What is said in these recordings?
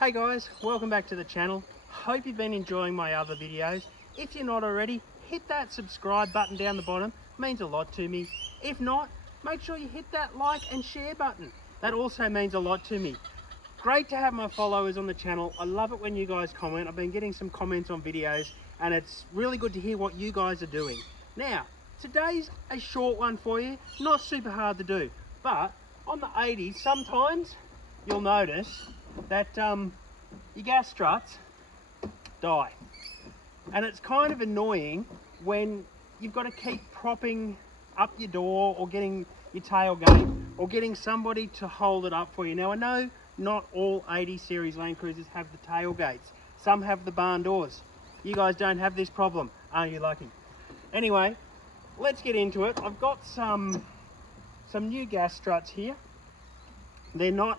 Hey guys, welcome back to the channel. Hope you've been enjoying my other videos. If you're not already, hit that subscribe button down the bottom. It means a lot to me. If not, make sure you hit that like and share button. That also means a lot to me. Great to have my followers on the channel. I love it when you guys comment. I've been getting some comments on videos and it's really good to hear what you guys are doing. Now, today's a short one for you, not super hard to do, but on the 80s, sometimes you'll notice that your gas struts die. And it's kind of annoying when you've got to keep propping up your door or getting your tailgate or getting somebody to hold it up for you. Now I know not all 80 series Land Cruisers have the tailgates. Some have the barn doors. You guys don't have this problem, aren't you lucky? Anyway, let's get into it. I've got some new gas struts here. They're not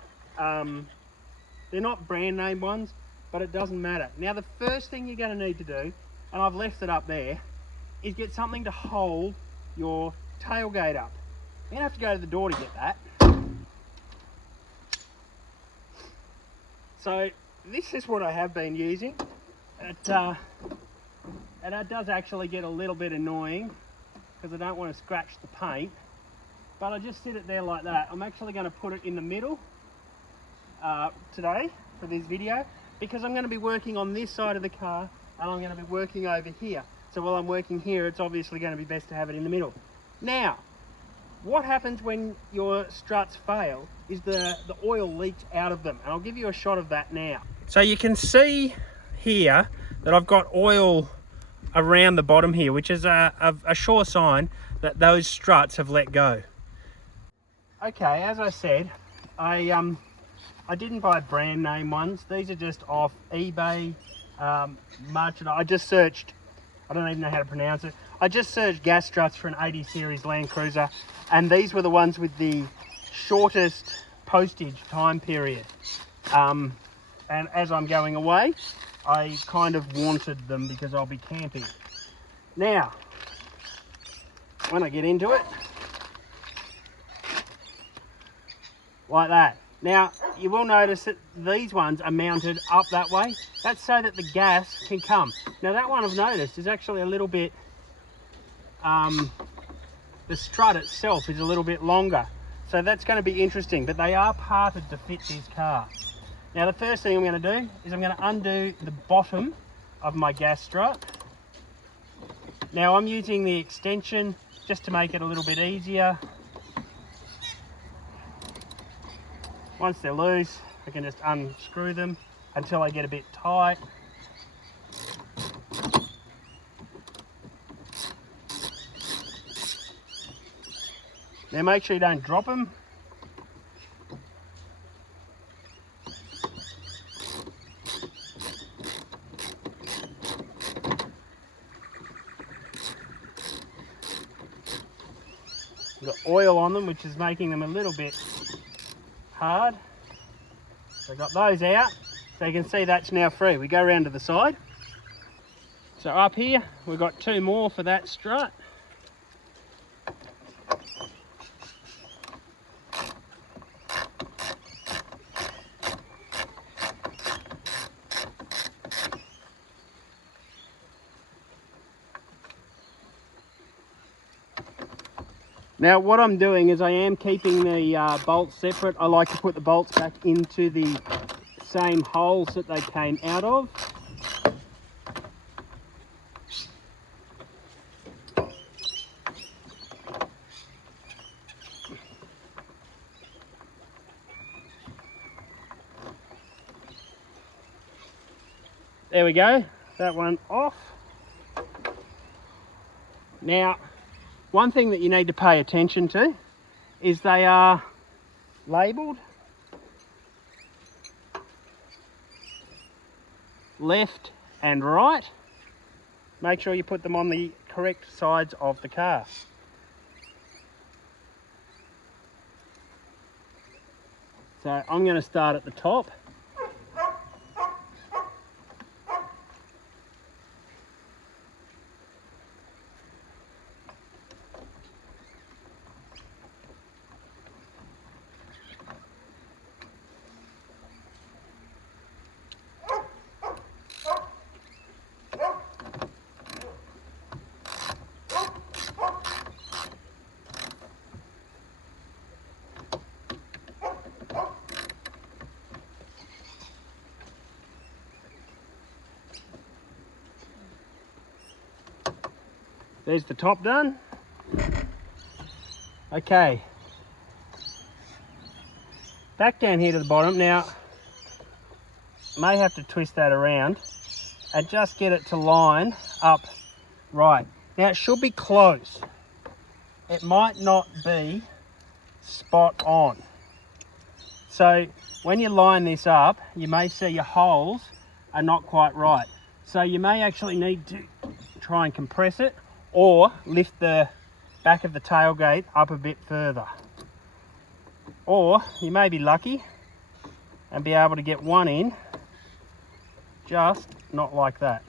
brand name ones, but it doesn't matter. Now the first thing you're going to need to do, and I've left it up there, is get something to hold your tailgate up. You're going to have to go to the door to get that. So this is what I have been using. And it does actually get a little bit annoying because I don't want to scratch the paint, but I just sit it there like that. I'm actually going to put it in the middle today for this video because I'm going to be working on this side of the car and I'm going to be working over here. So while I'm working here, it's obviously going to be best to have it in the middle. Now, what happens when your struts fail is the oil leaks out of them, and I'll give you a shot of that now. So you can see here that I've got oil around the bottom here, which is a sure sign that those struts have let go. Okay, as I said, I didn't buy brand name ones. These are just off eBay. I just searched, I don't even know how to pronounce it. I just searched gas struts for an 80 series Land Cruiser, and these were the ones with the shortest postage time period. And as I'm going away, I kind of wanted them because I'll be camping. Now, when I get into it, like that. Now, you will notice that these ones are mounted up that way. That's so that the gas can come. Now that one I've noticed is actually a little bit, the strut itself is a little bit longer. So that's going to be interesting, but they are parted to fit this car. Now the first thing I'm going to do is I'm going to undo the bottom of my gas strut. Now I'm using the extension just to make it a little bit easier. Once they're loose, I can just unscrew them until I get a bit tight. Now make sure you don't drop them. Got oil on them, which is making them a little bit hard. So I got those out, so you can see that's now free. We go around to the side. So up here we've got two more for that strut. Now what I'm doing is I am keeping the bolts separate. I like to put the bolts back into the same holes that they came out of. There we go, that one off. Now, one thing that you need to pay attention to is they are labelled left and right. Make sure you put them on the correct sides of the car. So I'm going to start at the top. There's the top done. Okay. Back down here to the bottom. Now, may have to twist that around and just get it to line up right. Now it should be close. It might not be spot on. So when you line this up, you may see your holes are not quite right. So you may actually need to try and compress it or lift the back of the tailgate up a bit further. Or you may be lucky and be able to get one in just not like that.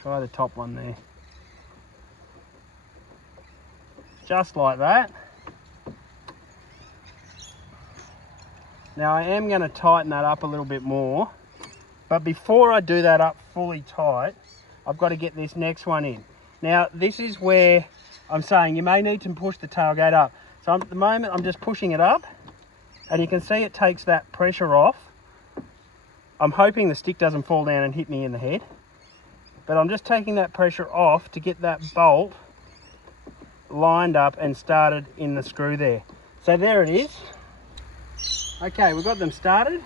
Try the top one there. Just like that. Now I am going to tighten that up a little bit more, but before I do that up fully tight, I've got to get this next one in. Now this is where I'm saying you may need to push the tailgate up. So at the moment I'm just pushing it up, and you can see it takes that pressure off. I'm hoping the stick doesn't fall down and hit me in the head, but I'm just taking that pressure off to get that bolt lined up and started in the screw there. So there it is. Okay, we've got them started.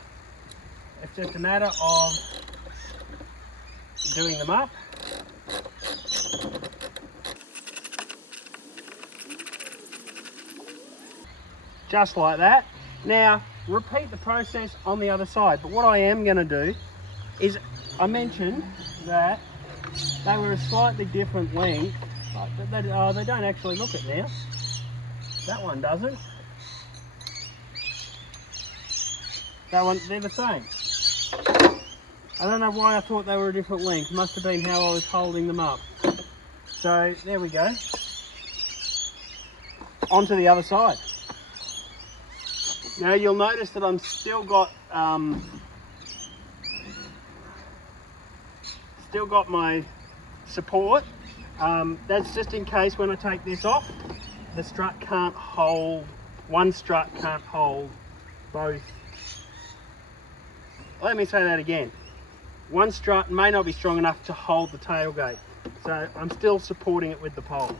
It's just a matter of doing them up. Just like that. Now, repeat the process on the other side, but what I am going to do is, I mentioned that they were a slightly different length, but they don't actually look it now. That one doesn't. That one, they're the same. I don't know why I thought they were a different length. Must have been how I was holding them up. So there we go. Onto the other side. Now you'll notice that I'm still got my support. That's just in case when I take this off, the strut can't hold, one strut can't hold both. Let me say that again. One strut may not be strong enough to hold the tailgate, so I'm still supporting it with the pole.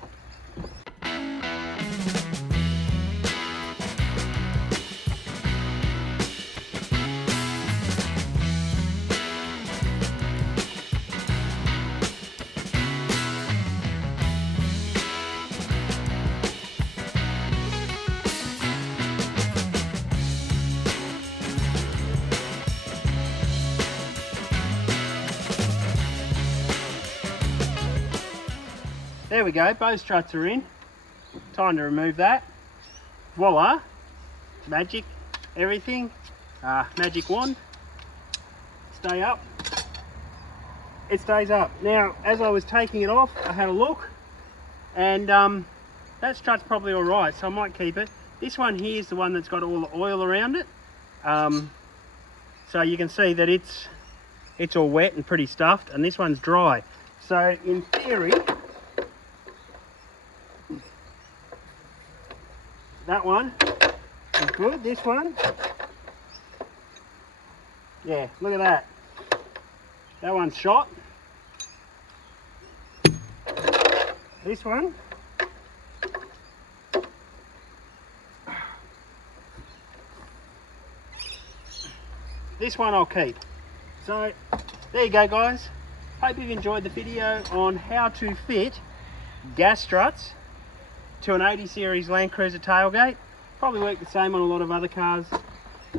There we go, both struts are in. Time to remove that. Voila, magic, everything. Magic wand, stay up. It stays up. Now, as I was taking it off, I had a look, and that strut's probably all right, so I might keep it. This one here is the one that's got all the oil around it. So you can see that it's all wet and pretty stuffed, and this one's dry. So in theory, that one is good. This one, yeah, look at that. That one's shot. This one, I'll keep. So there you go, guys. Hope you've enjoyed the video on how to fit gas struts to an 80 series Land Cruiser tailgate. Probably work the same on a lot of other cars.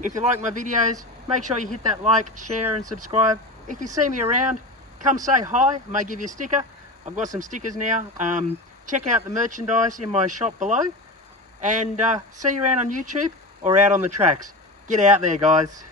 If you like my videos, make sure you hit that like, share and subscribe. If you see me around, come say hi. I may give you a sticker. I've got some stickers now. Check out the merchandise in my shop below, and see you around on YouTube or out on the tracks. Get out there, guys.